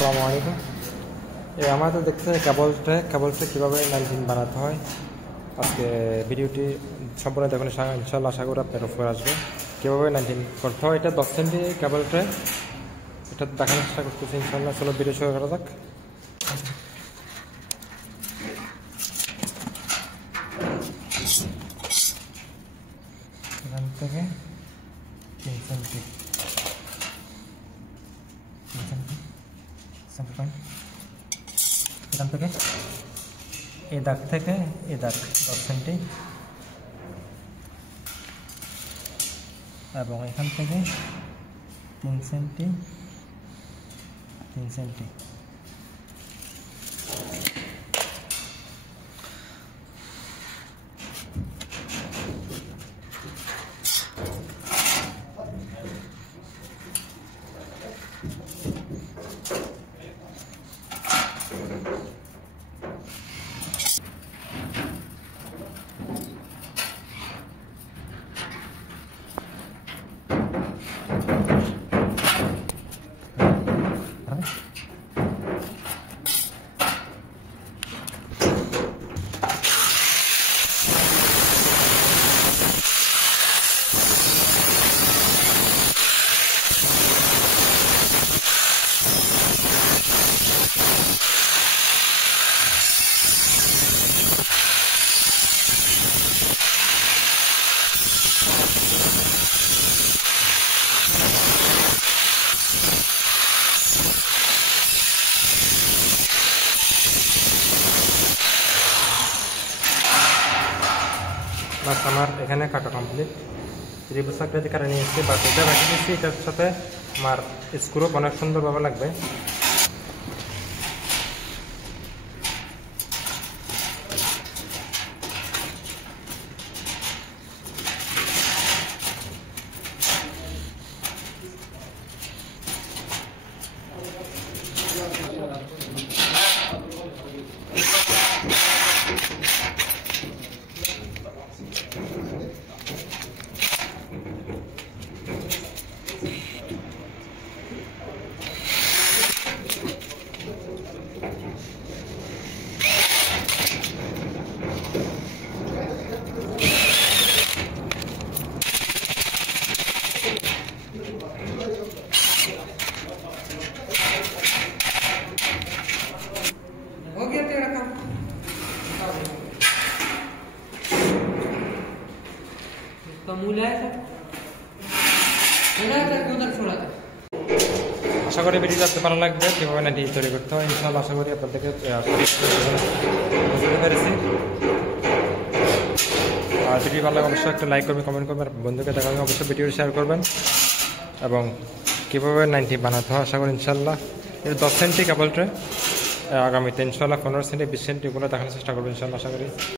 আসসালামু আলাইকুম। আমাদের দেখতে কেবল ট্রে কীভাবে 19 বানাতে হয় আজকে ভিডিওটি সম্পূর্ণ দেখুন। ইনশাআল্লাহ আশা করি আপনার উপরে আসবে কীভাবে 19 করতে হয়। এটা 10 সেন্টি কেবল ট্রে, এটা দেখানোর চেষ্টা করতেছি ইনশাআল্লাহ। চলো ভিডিও শুরু করা যাক। এখান থেকে 3 সেন্টি এখান থেকে এই দাগ থেকে এই দাগ 10 সেন্টি এবং এখান থেকে 3 সেন্টি 3 সেন্টি। বাস আমার এখানে কাটা কমপ্লিট। ত্রিভুজ আকৃতি কাটা নিয়ে এসেছি, বাস এটা রেখে দিচ্ছি। এটার সাথে আমার স্ক্রু অনেক সুন্দরভাবে লাগবে। हो गया तेरा काम। इसका मूल है सर, उधर छोड़ा था। আশা করি ভিডিওটা আপনাদের ভালো লাগবে, কীভাবে 19 তৈরি করতে হয়। ইনশাআল্লাহ আশা করি আপনাদেরকে বুঝতে পেরেছি। আর ভিডিও ভালো লাগলে অবশ্যই একটা লাইক করবেন, কমেন্ট করবেন, বন্ধুকে দেখাবেন, অবশ্যই ভিডিওটি শেয়ার করবেন এবং কীভাবে 19 বানাতে হয় আশা করি ইনশাআল্লাহ। এটা 10 সেন্টি কেবল ট্রে, আগামীতে ইনশাআল্লাহ 15 সেন্টি 20 সেন্টি এগুলো দেখানোর চেষ্টা করবেন ইনশাআল্লাহ আশা করি।